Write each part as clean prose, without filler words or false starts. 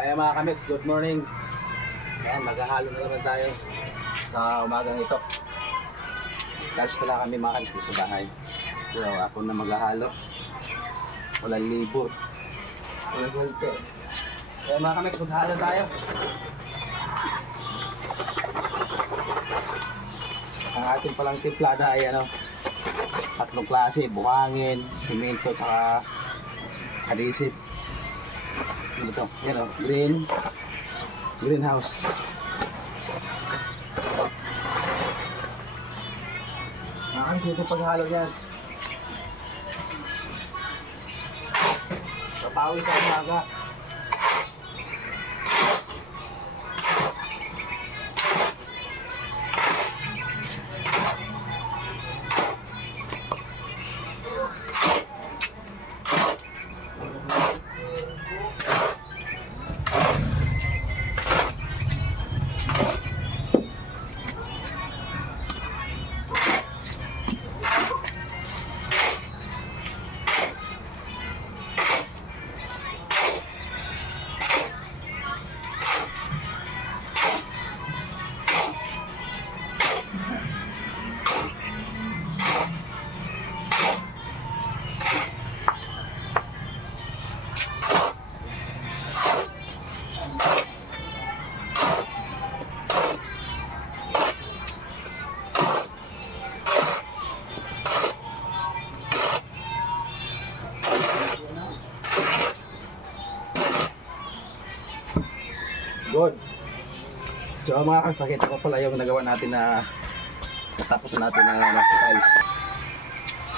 Ayan mga kamix, good morning. Ayan, maghahalo na naman tayo sa umagang ito. Touch pala kami mga kamix sa bahay. So ako na maghahalo. Walang libur. Walang hulto. Ayan mga kamix, maghahalo tayo. Ang ating palang timplada ay tatlong klase, buhangin, simento, saka adhesive. Ito, yan greenhouse. Nakakalis ito paghalo yan. Papawis sa umaga. Good. So mga kapakita ko pala yung nagawa natin na natapos na natin ng tiles.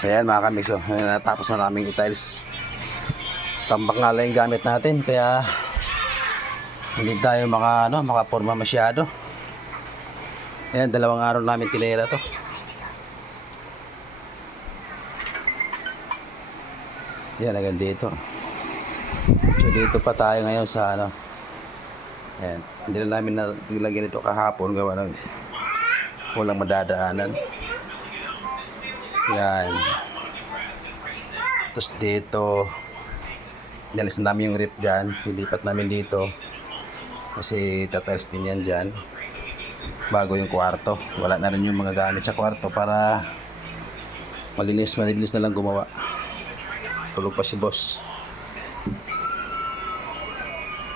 Ayan mga kamix, natapos na namin i-tiles. Tambak nga lang yung gamit natin kaya hindi tayo makaporma masyado. Ayan, 2 araw namin tinira to. Ayan, hanggang dito. So dito pa tayo ngayon sa ayan, hindi na namin nilagyan ito kahapon gawa ng walang madadaanan. Yan. Tapos dito inalis na namin yung rip dyan, nilipat namin dito kasi tatiles din yan dyan bago yung kwarto. Wala na rin yung mga gamit sa kwarto para malinis na lang gumawa. Tulog pa si boss.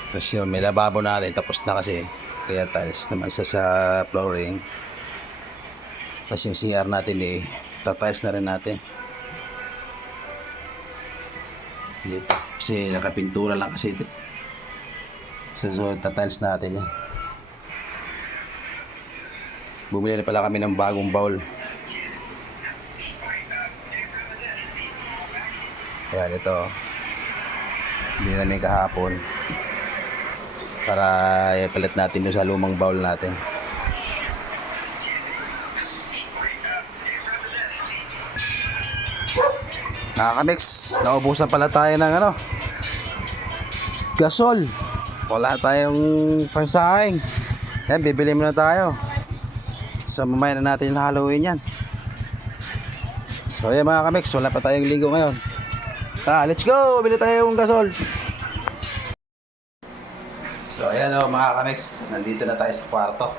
Tapos yun, may lababo natin, tapos na kasi kaya tiles naman sa flooring. Tapos yung CR natin tatiles na rin natin dito kasi nakapintura lang kasi ito. So tatiles natin yan. Bumili na pala kami ng bagong bowl. Ayan, ito hindi namin kahapon para ipalit natin doon sa lumang bowl natin. Kamix, naubusan pala tayo ng gasol. Wala tayong pangsahing. Yan, bibili muna tayo. So mamaya na natin haluin yan. So yan mga kamix, wala pa tayong ligo ngayon. Let's go, bili tayo ng gasol. So ayan mga kamix, nandito na tayo sa kwarto.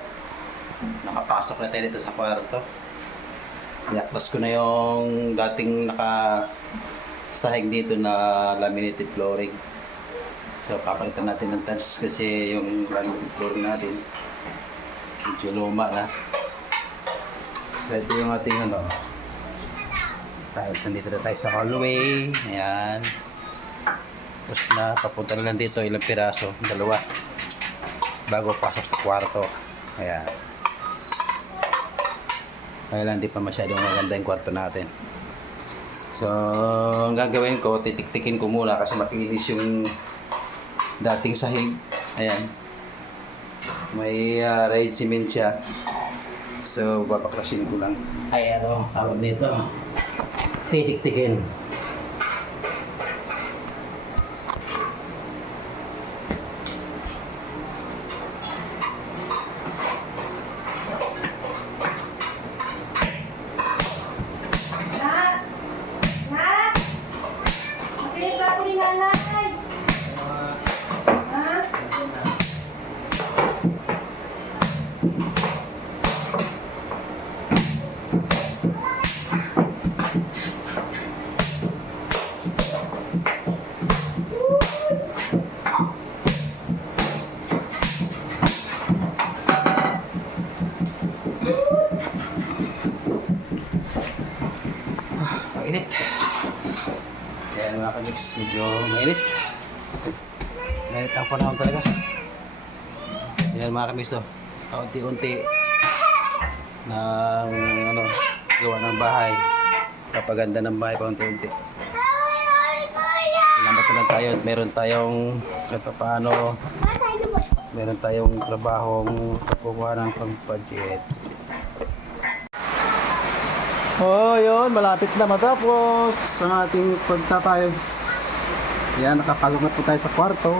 Nakapasok na tayo dito sa kwarto. Yaklas ko na yung dating nakasahig dito na laminated flooring. So papalitan natin ng tiles kasi yung laminated flooring natin medyo luma na. So ito yung ating tiles. Nandito na tayo sa hallway. Ayan. Tapos na papunta na lang dito ilang piraso, 2 bago pasok sa kwarto. Ayan. Kaya lang di pa masyadong maganda yung kwarto natin. So ang gagawin ko, titik-tikin ko muna kasi makinis yung dating sahig. Ayan. May red cement siya. So babaklasin ko lang. Ay tawag nito, titik-tikin. Ganit ang panahon talaga. Ayan mga kamisto. Unti-unti ng ano, gawa ng bahay. Kapaganda ng bahay pa unti-unti. Salamat na lang tayo at meron tayong kahit paano meron tayong trabahong kapukuha ng pang-budget. Oh, yun, malapit na matapos ang ating pagtatayos. Yan, nakapalungat po tayo sa kwarto.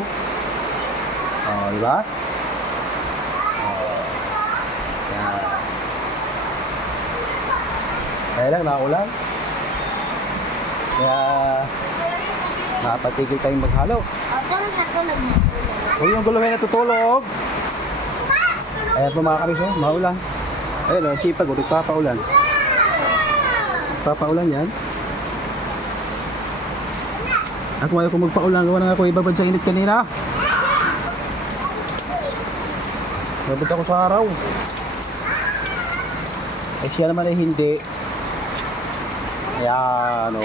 Oh, di ba? Oh. Yan. Kaya lang, nakaulan. Kaya, nakapatigil tayong maghalo. Huwag yung guluhin na tutulog. Ayan po mga kamiso, maulan. Ayan o, sipag o, nagpapaulan. Nagpapaulan yan. Ako ayaw ko magpaulan, gawa na ako ibabad sa init kanina. Ibabad ako sa araw. Eh siya naman ay hindi. Kaya ano,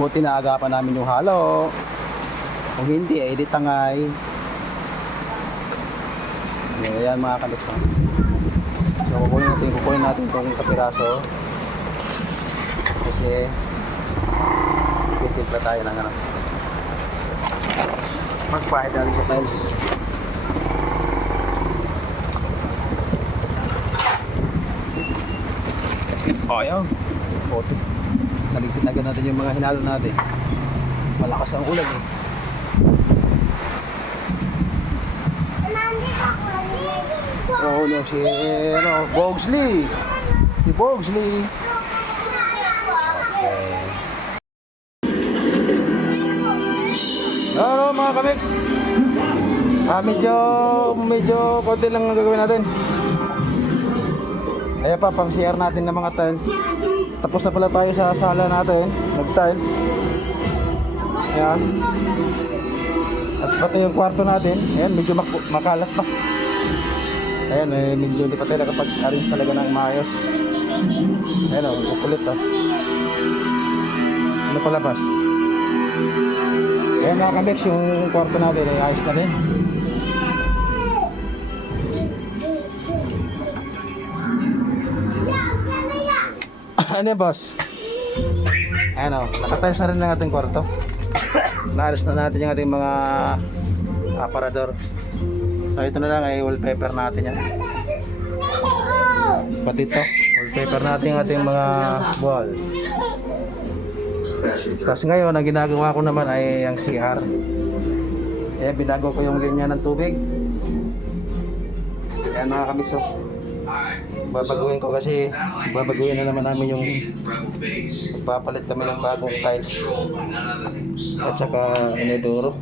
buti na agapan namin yung halo. Kung hindi, eh di tangay. Ayan mga kalipsa. So kukunin natin itong kapiraso. Kasi titimpla tayo ng ano. Magpahid natin sa tiles. Oh, yun. Bote. Taligpit agad natin yung mga hinalo natin. Malakas ang ulan eh. Oh no, si ano, Bogsley. Si Bogsley. Okay. Hello mga kamix. Medyo konti lang ang gagawin natin. Ayan pa, pang CR natin ng mga tiles. Tapos na pala tayo sa sala natin, nag-tiles. Ayan. At pati yung kwarto natin, ayan, medyo makalat pa. Ayan, medyo hindi pa tayo nakapag-arrange talaga ng maayos. Ayan o, kukulit o. Ano palabas? Ayan mga kamix, yung kwarto natin ay ayos na rin. Ano yan boss? Ayan o, nakatayos na rin ng ating kwarto. Naalis na natin yung ating mga aparador. So ito na lang ay wallpaper natin yan. Pati ito, wallpaper natin yung ating mga wall. Tapos ngayon, ang ginagawa ko naman ay ang CR. Ayan, binago ko yung linya ng tubig. Ayan mga kamikso. Babaguhin ko kasi babaguhin na naman namin yung papalit kami ng bagong tiles at saka inedoro.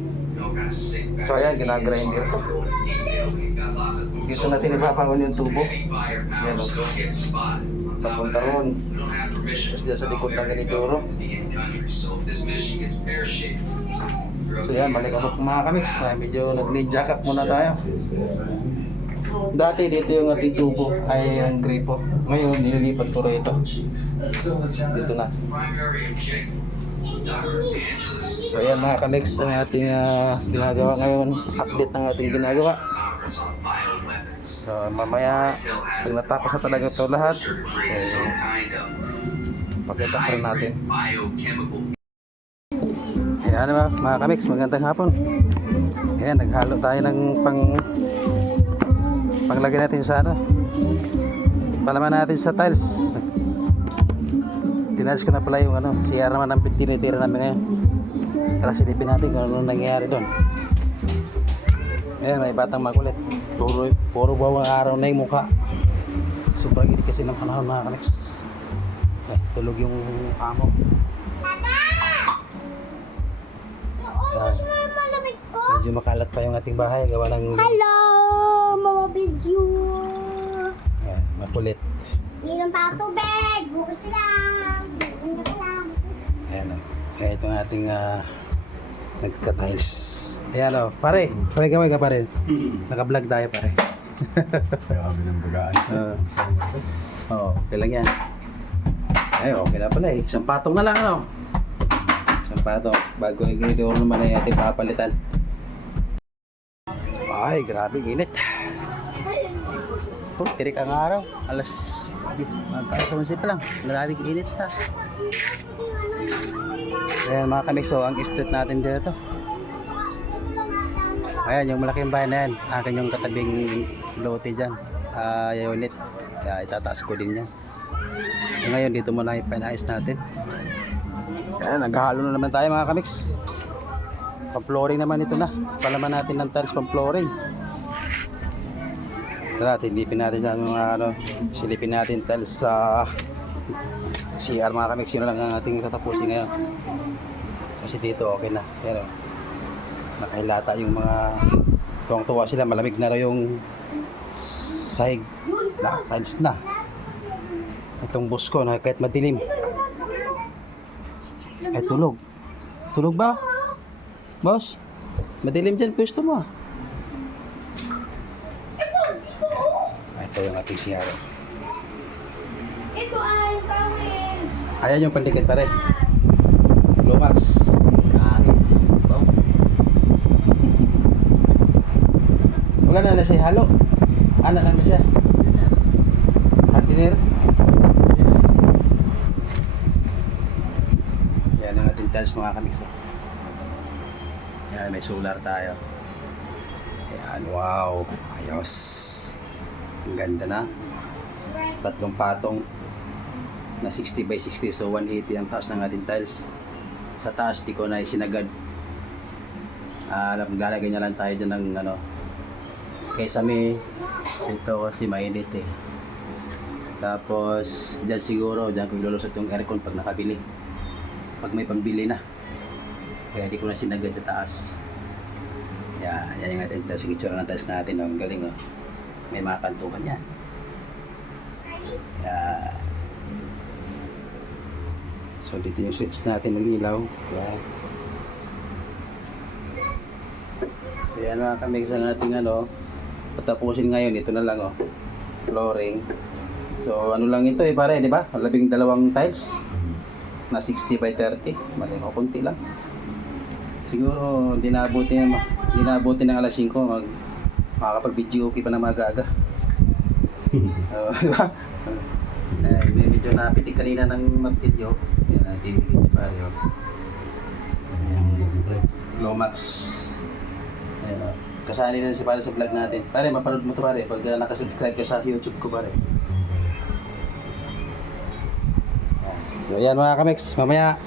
So ayan, ginagrinder ko. Dito natin ipapangon yung tubo. Ayan o, papunta ron. Tapos dyan sa likod ng inedoro. So yan, malikabok mga kamix. Medyo nag-need jack up muna tayo. Dati dito yung ating tubo ay ang gripo. Ngayon nililipat ko rito. Dito na. So ayan mga kamix, ang ating ginagawa ngayon. Update ng ating ginagawa. So mamaya pag natapos na talaga ito lahat, pakita pa rin natin. Ayan mga kamix, magandang hapon. Ayan, naghalo tayo ng panglagay natin sa ano, palaman natin sa tiles. Tinalis ko na pala yung ano, CR naman ang tinitira namin ngayon. Para silipin natin kung ano nangyayari doon. Ayan, may batang makulit. Puro bawang araw na yung mukha. Sobrang init kasi ng panahon mga kamix. Tulog yung amo. Medyo makalat pa yung ating bahay. Gawa ng... Hello! Mama video! Ayan, makulit. Inom pa ako tubig! Bukas na lang! Bukas na lang! Ayan o. Kaya ito ng ating nagka-tiles. Ayan o. Pare! Pare kamay ka pare. Naka-vlog tayo pare. Grabe ng bagaan. Okay lang yan. Ay, okay na pala eh. Isang patong na lang ano. Isang pato. Bago i-door naman ay ating papalitan. Ay, grabe init. Oh, tirik ang araw. Alas 11 pa lang. Grabe init na. Ayan mga kamix, so ang street natin dito. Ayan, yung malaking bahay na yan. Akin yung katabing lote dyan. Unit. Kaya itataas ko din yan. So ngayon, dito muna ipinayos natin. Ayan, naghahalo na naman tayo mga kamix. Pang-flooring naman ito na. Palaman natin ng tiles pang-flooring. Tara, tilipin natin sa mga silipin natin tiles sa CR mga kamix. Yun lang ang ating tatapusin ngayon. Kasi dito okay na. Pero nakahilata yung mga tuwang-tuwa sila. Malamig na raw yung sahig na tiles na. Itong bus ko na kahit madilim ay tulog. Tulog ba? Boss? Madilim dyan pwesto mo. Ito yung ating CR. Ito ay kawin. Ayan yung pandikit pare. Lumax. Wala na siya halo. Ano lang na siya? Hardiner. Yan ang ating tiles mga kamix. Yan, may solar tayo. Yan, wow. Ayos. Ang ganda na. Tatlong patong na 60 by 60. So 180 ang taas ng ating tiles. Sa taas, di ko na isinagad. Maglalagay na lang tayo dyan ng kaysa may ito kasi mainit eh. Tapos dyan siguro dyan ko ilulusot yung aircon pag nakabili, pag may pambili na, kaya di ko na sinagad sa taas. Yan yung ating tiles. Sigitsura ng tiles natin. Ang galing oh. May mga kantukan yan. Yan. So dito yung switch natin ng ilaw. Yan. Yan mga kamix ang ating patapusin ngayon. Ito na lang flooring. So ano lang ito pare, di ba? 12 tiles na 60 by 30. Mali ko, kunti lang. Siguro hindi naabuti ng alas 5 makakapag-video okay pa na magaga. Di ba? Medyo napitik kanina ng martilyo. Yan ang tinigil niya pare. Lomax. Ayan, kasali na si pare sa vlog natin. Pare, mapanood mo to pare pag nakasubscribe ka sa YouTube ko pare. So yan mga kamix, mamaya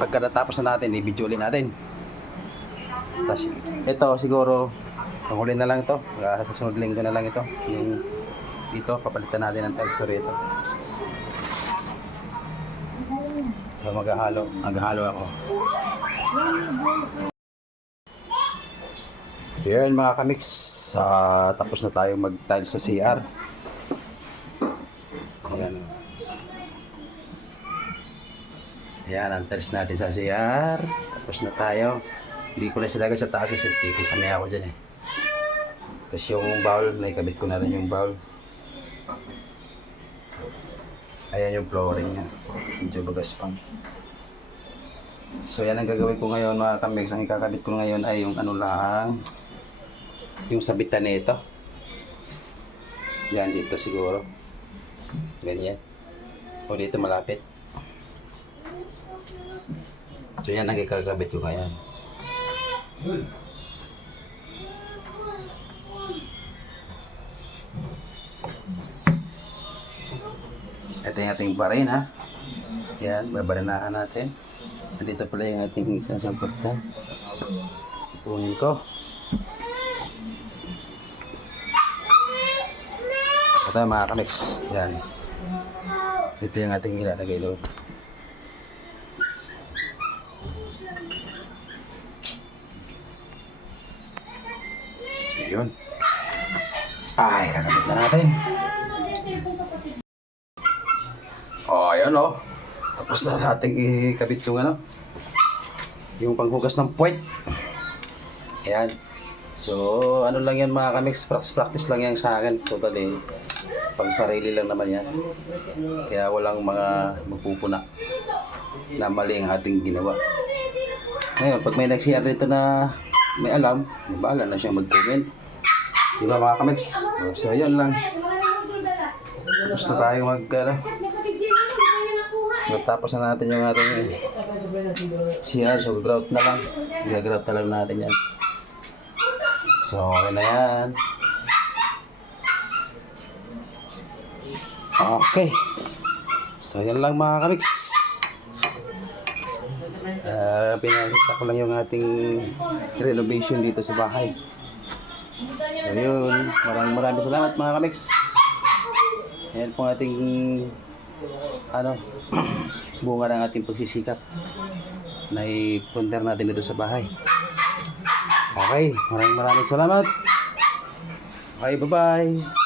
pagka natapos na natin, i-video ulit natin. Tapos ito siguro panghuli na lang ito, sa susunod linggo na lang ito. Yung dito papalitan natin ng tiles ko rito. So maghahalo ako. Yan mga kamix, tapos na tayo mag-tiles sa CR. Ayan. Ayan, ang tiles natin sa CR. Tapos na tayo. Hindi ko na silagay sa taas kasi titisami ako dyan eh. Tapos yung bowl, naikabit ko na rin yung bowl. Ayan yung flooring niya. Medyo bagas pang. So yan ang gagawin ko ngayon mga kamix. Ang ikakabit ko ngayon ay yung lang, yung sabitan nito. Yan dito siguro. Ganyan. O dito malapit. So yan ang ikakabit ko ngayon. Ito yung ating barin ha. Yan, babarinahan natin. Dito pala yung ating sasampagtan. Ipunin ko. Ito mga kamix. Yan. Ito yung ating ilalagay doon. Yun. Ay, kakabit na natin. Ayan tapos na natin ikabit yung yung panghugas ng puwet. Ayan. So, ano lang yan mga kamix, practice lang yan sa akin. Totally, pang sarili lang naman yan. Kaya walang mga magpupuna. na mali ang ating ginawa. Ngayon, pag may nag-share dito na may alam, bahala na siyang mag-comment. Di ba mga kamiks? So, yun lang. Gusto tayo matapos na natin yung ating share. So, grout na lang. Gagrout na lang natin yan. So, okay na yan. Okay. So, yan lang mga kamiks. Pinakita ko lang yung ating renovation dito sa bahay. So, yun. Maraming salamat mga kamiks. Yan po ating bunga ng ating pagsisikap na i-punter natin dito sa bahay. Okay. Maraming salamat. Okay, bye-bye.